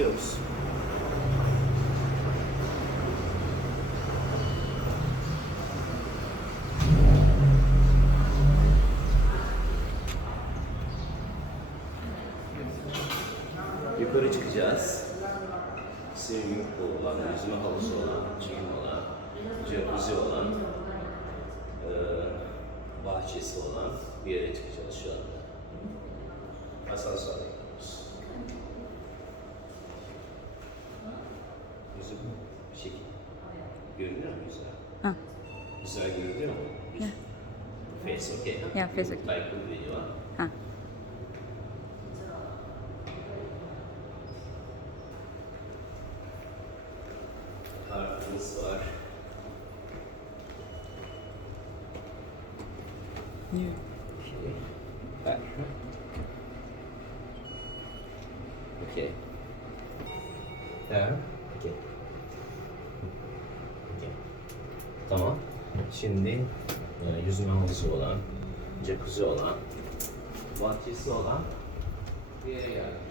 gidiyoruz. Yukarı çıkacağız. Swimming pool olan, yüzme havuzu olan, gym olan, jacuzzi olan, eee, bahçesi olan bir yere çıkacağız şu anda. Asansörle gidiyoruz. Yüzü bu şekil. Görünüyor mu güzel? Ha. Güzel görünüyor mu? Yeah. Face okay. Yeah, face okay. Like bu video. Ha? ha. Kartımız var. New. Bak. Okey. There. Okey. Okey. Tamam. Şimdi e, yüzme havuzu olan, jacuzzi olan, bahçesi olan bir yere geldik.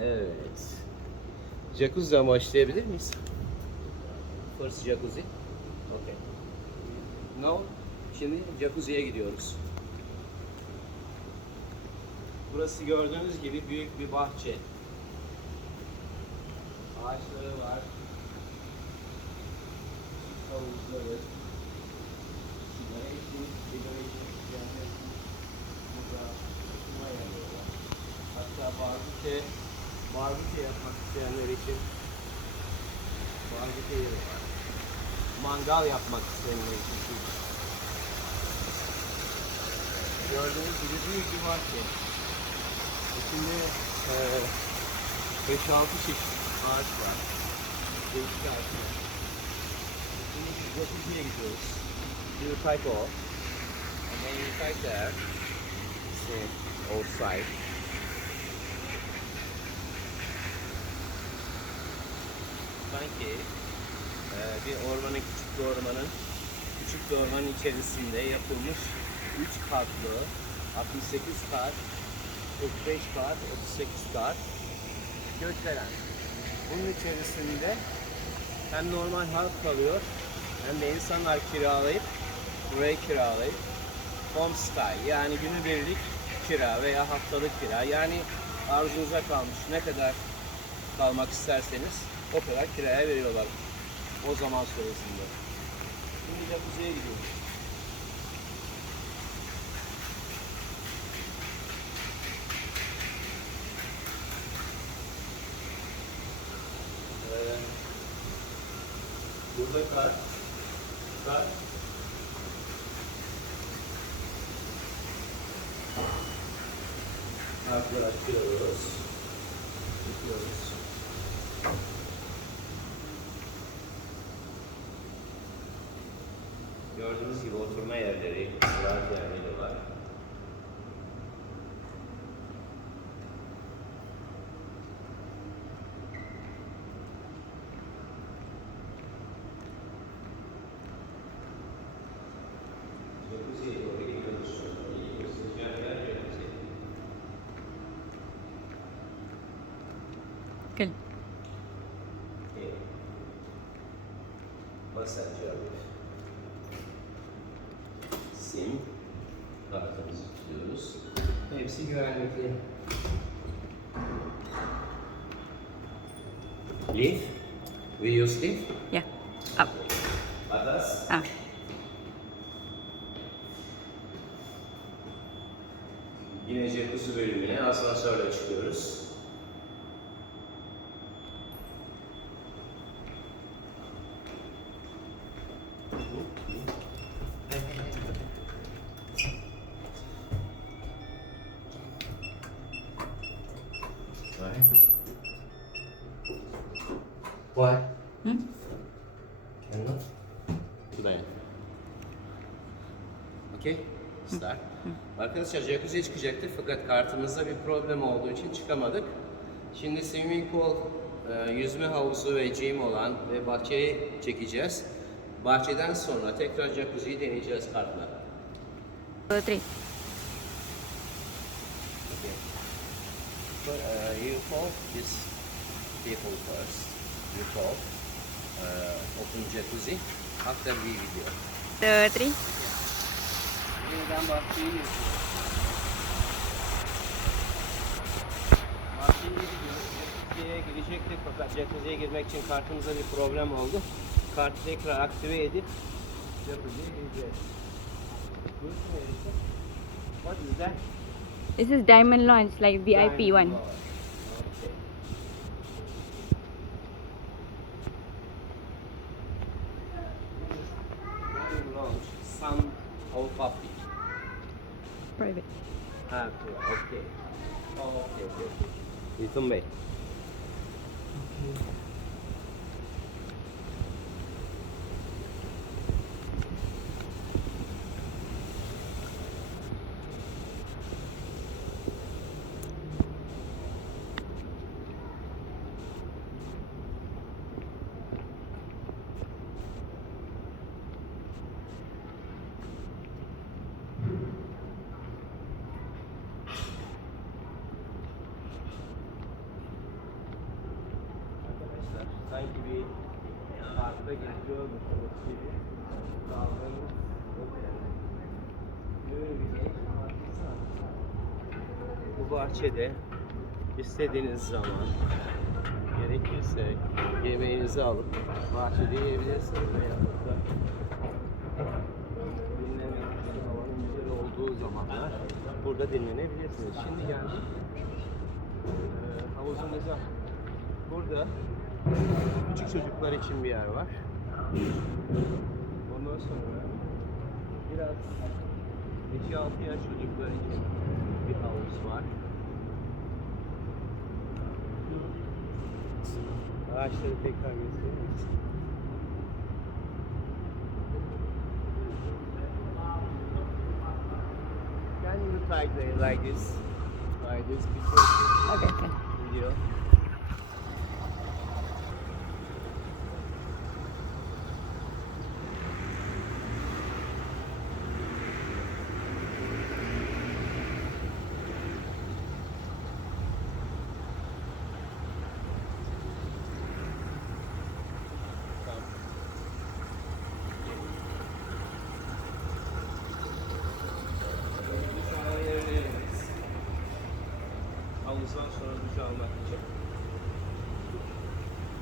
Evet. Jacuzzi'den başlayabilir miyiz? First jacuzzi. Okay. Now, şimdi jacuzziye gidiyoruz. Burası gördüğünüz gibi büyük bir bahçe. Ağaçları var. Havuzları. Sigara içmek, sigara içmek isteyenler burada oturma yerleri var. Hatta barbekü, barbekü yapmak isteyenler için barbekü yeri var. Mangal yapmak isteyenler için. Gördüğünüz gibi büyük bir bahçe. İçinde eee 5-6 çeşit ağaç var. Değişik ağaçlar. Şimdi jacuzziye gidiyoruz. You type. And then you type there. Say outside. Sanki eee, bir ormanın küçük bir ormanın küçük bir ormanın içerisinde yapılmış 3 katlı 68 kat 45 kat 38 kat gökdelen. Bunun içerisinde hem normal halk kalıyor hem de insanlar kiralayıp burayı kiralayıp homestay yani günübirlik kira veya haftalık kira yani arzunuza kalmış ne kadar kalmak isterseniz o kadar kiraya veriyorlar o zaman süresinde. Şimdi jacuzziye gidiyoruz. Kar, kar. Kartları açıyoruz. Açıyoruz. Gördüğünüz gibi oturma yerleri, rahat yerleri var. Jacuzziye doğru gidiyoruz. İyi göstereceğim yer jacuzzi. Good. Okay. Masaj yapıyoruz. Sim. Kartımızı tutuyoruz. Hepsi güvenlikli. Leaf. We use lift. Yeah. Up. Others. Ah. Yine jacuzzi bölümüne asansörle çıkıyoruz. Rusça jacuzzi çıkacaktı fakat kartımızda bir problem olduğu için çıkamadık. Şimdi swimming pool, e, yüzme havuzu ve gym olan ve bahçeyi çekeceğiz. Bahçeden sonra tekrar jacuzziyi deneyeceğiz kartla. 3 But uh, you call this people first. You call uh, open jacuzzi after we video. 3 Buradan bahçeye girecektik fakat jacuzziye girmek için kartımıza bir problem oldu. Kartı tekrar aktive edip jacuzziye gireceğiz. This is Diamond Lounge, like VIP Diamond one. Lounge. some Diamond Lodge, Sun of Puppy. Private. Ha, okay. Oh, okay, okay, okay. Yusuf Bey. Arkadaşlar sanki bir parkta geziyormuşsunuz gibi var. Bu bahçede istediğiniz zaman gerekirse yemeğinizi alıp bahçede yiyebilirsiniz veya burada dinlemek havanın güzel olduğu zamanlar burada dinlenebilirsiniz. Şimdi geldik eee, havuzumuza. Burada küçük çocuklar için bir yer var. Ondan sonra biraz 5-6 yaş çocuklar için bir havuz var. Ağaçları tekrar göstereyim. Can you the like this? Like this before Okay, okay. video? Havuzdan sonra duş almak için.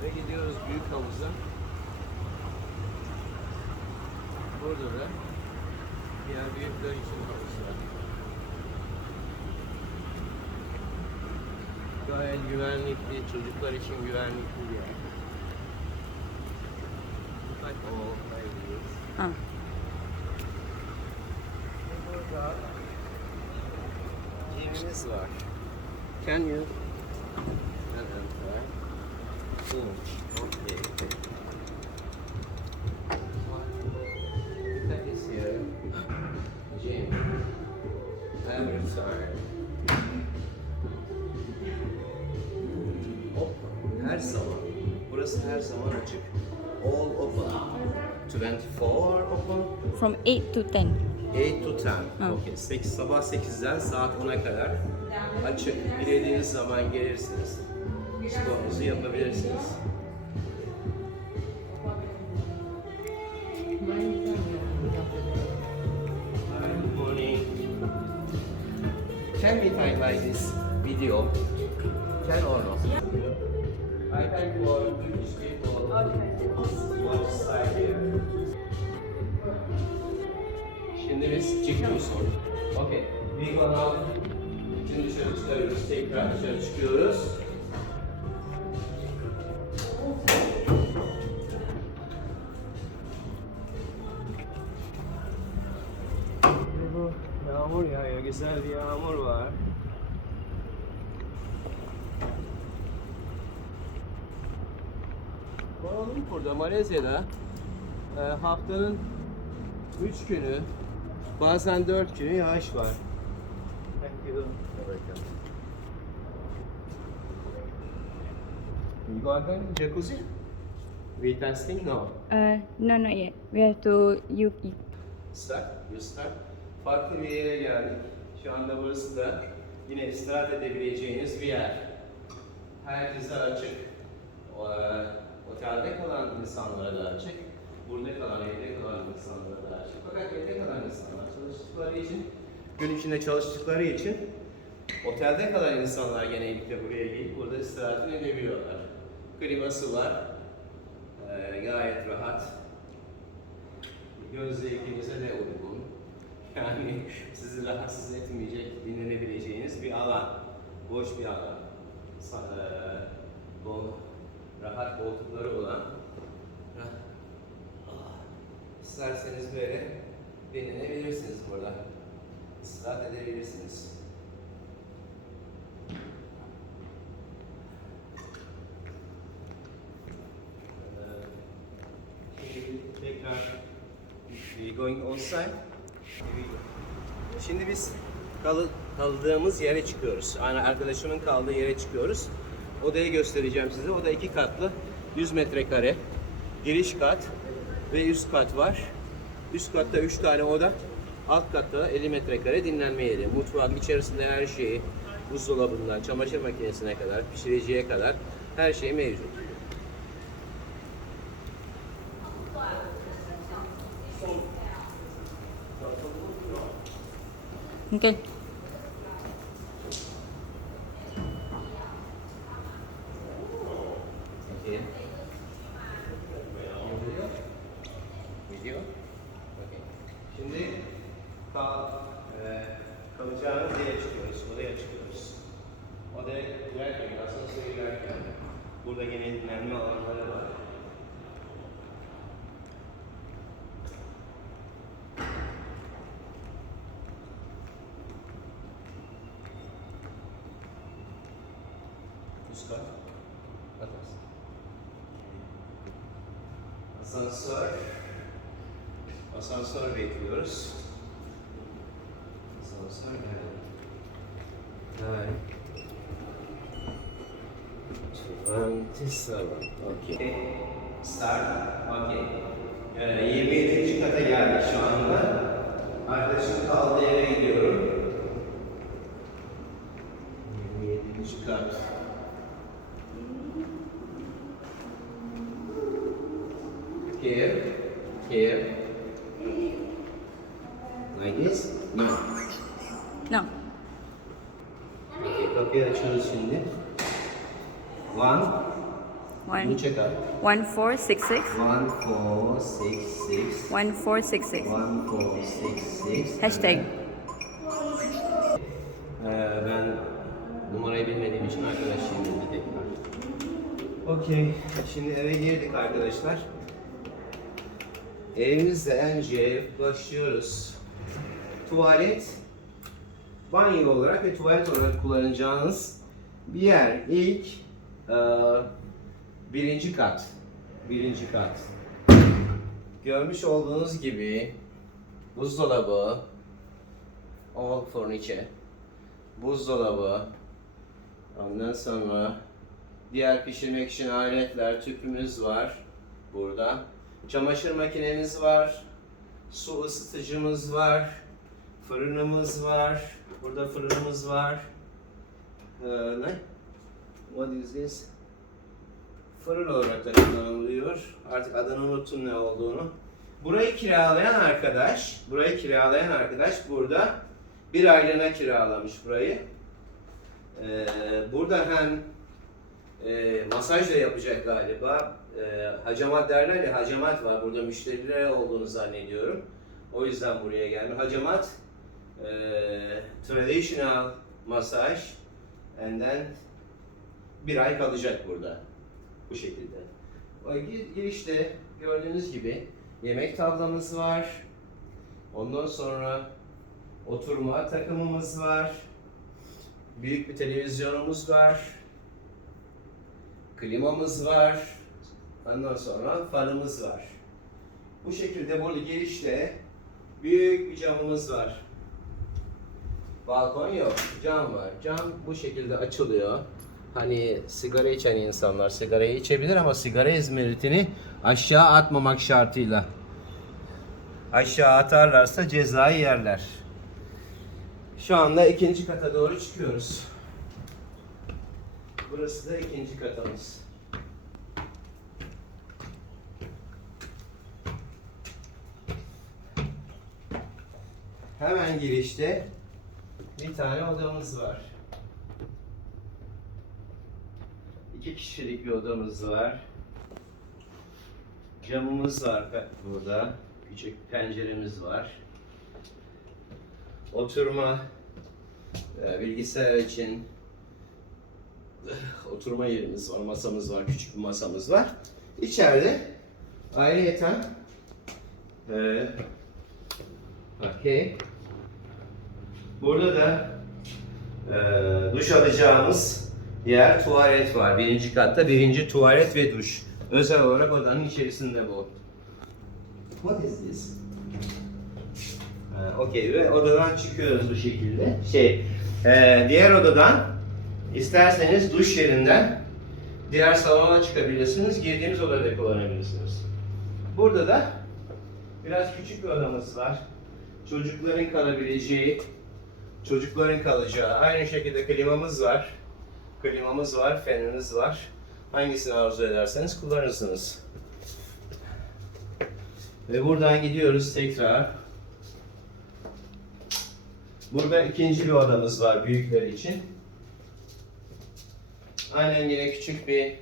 Ve gidiyoruz büyük havuza. Burada da diğer büyükler için havuz var. Gayet güvenlikli, çocuklar için güvenlikli bir yer. Like all. Ah. Burada Gymimiz var. Can you? Okay. That is here. Gym. Every time. Hop, her zaman. Burası her zaman açık. All open. 24 open. From 8 to 10. 8 to 10. Ha. Okay. 8, sabah 8'den saat 10'a kadar açık. Dilediğiniz zaman gelirsiniz. Sporunuzu yapabilirsiniz. Good morning. Can we find like this video? Can or no? I think for Turkish people, watch side here. Şimdi biz çıkıyoruz. Okay. We go now. Şimdi dışarı çıkıyoruz. Tekrar dışarı çıkıyoruz. Bu yağmur yağıyor. Güzel bir yağmur var. Kuala Lumpur'da, Malezya'da e, haftanın 3 günü, bazen 4 günü yağış var. Thank you. Again, jacuzzi? We testing? No. Uh, no, not yet. We have to Yuki. Start, you start. Farklı bir yere geldik. Şu anda burası da yine istirahat edebileceğiniz bir yer. Herkese açık. O, e, otelde kalan insanlara da açık. Burada kalan, evde kalan insanlara da açık. Fakat evde kalan insanlar çalıştıkları için, gün içinde çalıştıkları için otelde kalan insanlar genellikle buraya gelip burada istirahat edebiliyorlar. Kliması var. E, gayet rahat. Göz zevkinize de uygun. Yani sizi rahatsız etmeyecek, dinlenebileceğiniz bir alan. Boş bir alan. Eee, bol, rahat koltukları olan. Ah. İsterseniz böyle dinlenebilirsiniz burada. İstirahat edebilirsiniz. Eee, Şimdi tekrar we going outside. Şimdi biz kal- kaldığımız yere çıkıyoruz. Yani arkadaşımın kaldığı yere çıkıyoruz. Odayı göstereceğim size. Oda iki katlı, 100 metrekare. Giriş kat ve üst kat var. Üst katta 3 tane oda, alt katta 50 metrekare dinlenme yeri. Mutfak içerisinde her şeyi, buzdolabından çamaşır makinesine kadar, pişiriciye kadar her şey mevcut. Okay. Okay. Video? Video? Okay. Şimdi kal, e, kalacağınız yere çıkıyoruz, odaya çıkıyoruz. Odaya girerken, asansöre girerken burada gene dinlenme alanları var. Üst kat. Atas. Asansör. Asansör bekliyoruz. Asansör nerede? Evet. Twenty-seven. Okay. Start. Okay. Ee, 27. kata geldik şu anda. Arkadaşım kaldığı yere gidiyorum. 27. kat. Here, here. Like this? No. No. Okay, kapıyı açıyoruz şimdi. One, One, bunu check out. one, four, six, six. One, four, six, six. One, four, six, six. One, four, six, six. Hashtag. Ee, ben numarayı bilmediğim için arkadaşım dedi tekrar. Okey. Şimdi eve girdik arkadaşlar. Evimizde önce başlıyoruz. Tuvalet, banyo olarak ve tuvalet olarak kullanacağınız bir yer. İlk e, birinci kat. Birinci kat. Görmüş olduğunuz gibi buzdolabı, all furniture, buzdolabı, ondan sonra diğer pişirmek için aletler, tüpümüz var burada. Çamaşır makinemiz var, su ısıtıcımız var, fırınımız var, burada fırınımız var. Ee, ne? What is this? Fırın olarak da kullanılıyor. Artık adını unuttum ne olduğunu. Burayı kiralayan arkadaş, burayı kiralayan arkadaş burada bir aylığına kiralamış burayı. Ee, burada hem e, masaj da yapacak galiba. E, hacamat derler ya, hacamat var. Burada müşteriler olduğunu zannediyorum. O yüzden buraya geldim. Hacamat, e, traditional masaj, and then bir ay kalacak burada. Bu şekilde. Girişte gördüğünüz gibi yemek tablamız var. Ondan sonra oturma takımımız var. Büyük bir televizyonumuz var. Klimamız var. Ondan sonra fanımız var. Bu şekilde burada girişte büyük bir camımız var. Balkon yok, cam var. Cam bu şekilde açılıyor. Hani sigara içen insanlar sigarayı içebilir ama sigara izmaritini aşağı atmamak şartıyla. Aşağı atarlarsa cezayı yerler. Şu anda ikinci kata doğru çıkıyoruz. Burası da ikinci katımız. Hemen girişte bir tane odamız var. İki kişilik bir odamız var. Camımız var burada. Küçük penceremiz var. Oturma, e, bilgisayar için oturma yerimiz var, masamız var, küçük bir masamız var. İçeride ayrıyeten e, okey. Burada da e, duş alacağımız yer tuvalet var. Birinci katta birinci tuvalet ve duş. Özel olarak odanın içerisinde bu. What is this? Ha, Okey ve odadan çıkıyoruz bu şekilde. Şey, e, diğer odadan isterseniz duş yerinden diğer salona çıkabilirsiniz. Girdiğiniz odada kullanabilirsiniz. Burada da biraz küçük bir odamız var. Çocukların kalabileceği, çocukların kalacağı. Aynı şekilde klimamız var. Klimamız var, feniniz var. Hangisini arzu ederseniz kullanırsınız. Ve buradan gidiyoruz tekrar. Burada ikinci bir odamız var büyükler için. Aynen yine küçük bir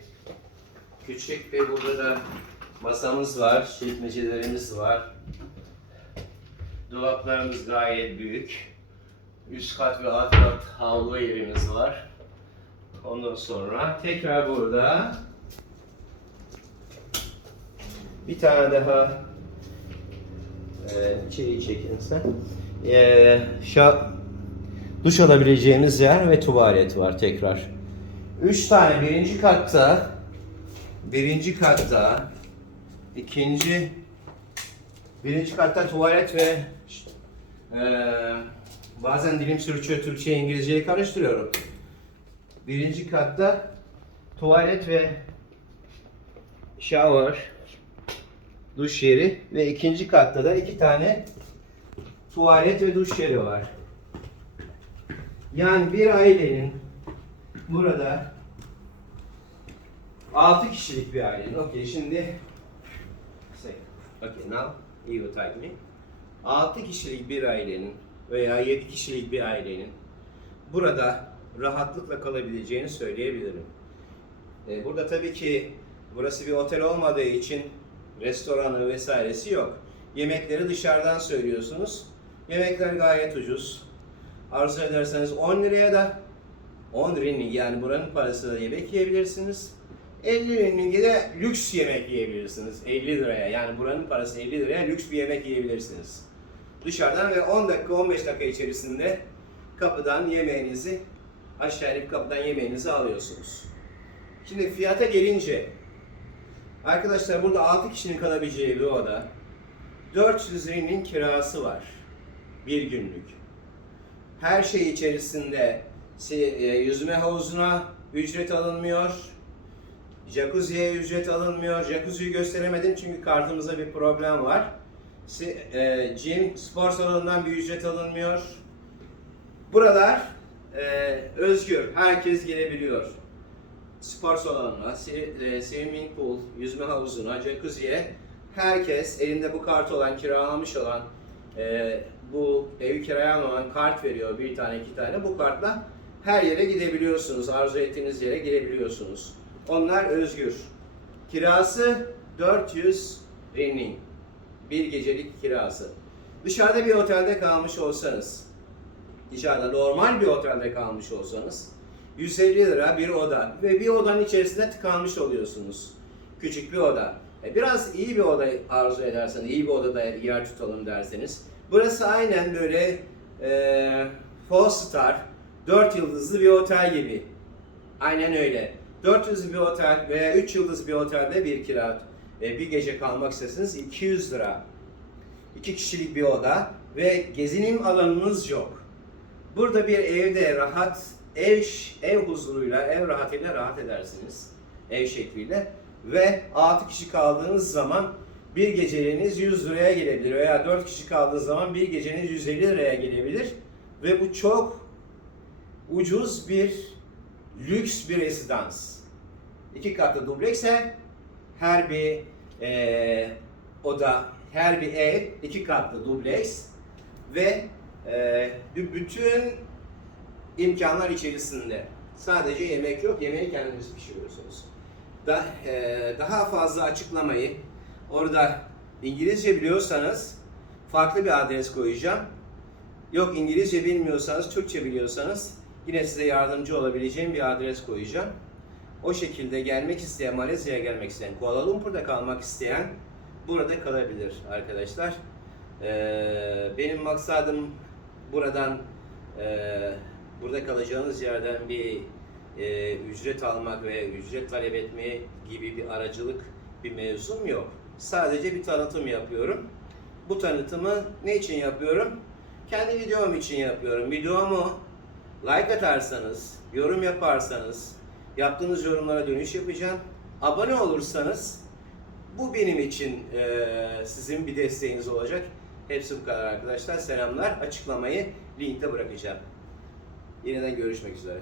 küçük bir burada da masamız var, çekmecelerimiz var. Dolaplarımız gayet büyük. Üst kat ve alt kat havlu yerimiz var. Ondan sonra tekrar burada bir tane daha e, içeriği çekin sen. E, şa, duş alabileceğimiz yer ve tuvalet var tekrar. Üç tane birinci katta birinci katta ikinci birinci katta tuvalet ve e, bazen dilim sürçüyor Türkçe İngilizceyi karıştırıyorum. Birinci katta tuvalet ve shower, duş yeri ve ikinci katta da iki tane tuvalet ve duş yeri var. Yani bir ailenin burada 6 kişilik bir ailenin. Okey şimdi okay now you type me. 6 kişilik bir ailenin veya 7 kişilik bir ailenin burada rahatlıkla kalabileceğini söyleyebilirim. E, Burada tabii ki burası bir otel olmadığı için restoranı vesairesi yok. Yemekleri dışarıdan söylüyorsunuz. Yemekler gayet ucuz. Arzu ederseniz 10 liraya da 10 ringgit yani buranın parasıyla yemek yiyebilirsiniz. 50 ringgit'e de lüks yemek yiyebilirsiniz. 50 liraya yani buranın parası 50 liraya lüks bir yemek yiyebilirsiniz. Dışarıdan ve 10 dakika 15 dakika içerisinde kapıdan yemeğinizi aşağı inip kapıdan yemeğinizi alıyorsunuz. Şimdi fiyata gelince arkadaşlar burada 6 kişinin kalabileceği bir oda 400 ringgit kirası var. Bir günlük. Her şey içerisinde si- e, yüzme havuzuna ücret alınmıyor. Jacuzziye ücret alınmıyor. Jacuzziyi gösteremedim çünkü kartımızda bir problem var. E, Gym, spor salonundan bir ücret alınmıyor. Buralar e, özgür. Herkes gelebiliyor. Spor salonuna, e, swimming pool, yüzme havuzuna, jacuzziye herkes elinde bu kart olan, kiralamış olan, bu evi kiralayan olan kart veriyor. Bir tane, iki tane. Bu kartla her yere gidebiliyorsunuz. Arzu ettiğiniz yere girebiliyorsunuz. Onlar özgür. Kirası 400 renmin. Bir gecelik kirası. Dışarıda bir otelde kalmış olsanız, dışarıda normal bir otelde kalmış olsanız 150 lira bir oda ve bir odanın içerisinde tıkanmış oluyorsunuz. Küçük bir oda. E, Biraz iyi bir oda arzu ederseniz, iyi bir odada yer tutalım derseniz. Burası aynen böyle e, four star, 4 yıldızlı bir otel gibi. Aynen öyle. 4 yıldızlı bir otel veya 3 yıldızlı bir otelde bir kira, e, bir gece kalmak isterseniz 200 lira. 2 kişilik bir oda ve gezinim alanınız yok. Burada bir evde rahat, ev ev huzuruyla, ev rahatıyla rahat edersiniz. Ev şekliyle ve 6 kişi kaldığınız zaman bir geceliğiniz 100 liraya gelebilir veya 4 kişi kaldığınız zaman bir geceniz 150 liraya gelebilir ve bu çok ucuz bir lüks bir rezidans. İki katlı dublekse her bir eee, oda, her bir ev iki katlı dubleks ve b- bütün imkanlar içerisinde. Sadece yemek yok, yemeği kendiniz pişiriyorsunuz. Da, eee, daha fazla açıklamayı orada İngilizce biliyorsanız farklı bir adres koyacağım. Yok İngilizce bilmiyorsanız, Türkçe biliyorsanız yine size yardımcı olabileceğim bir adres koyacağım. O şekilde gelmek isteyen, Malezya'ya gelmek isteyen, Kuala Lumpur'da kalmak isteyen burada kalabilir arkadaşlar. Ee, benim maksadım buradan e, burada kalacağınız yerden bir e, ücret almak ve ücret talep etme gibi bir aracılık bir mevzum yok. Sadece bir tanıtım yapıyorum. Bu tanıtımı ne için yapıyorum? Kendi videom için yapıyorum. Videomu like atarsanız, yorum yaparsanız, yaptığınız yorumlara dönüş yapacağım. Abone olursanız bu benim için eee, sizin bir desteğiniz olacak. Hepsi bu kadar arkadaşlar. Selamlar. Açıklamayı linkte bırakacağım. Yeniden görüşmek üzere.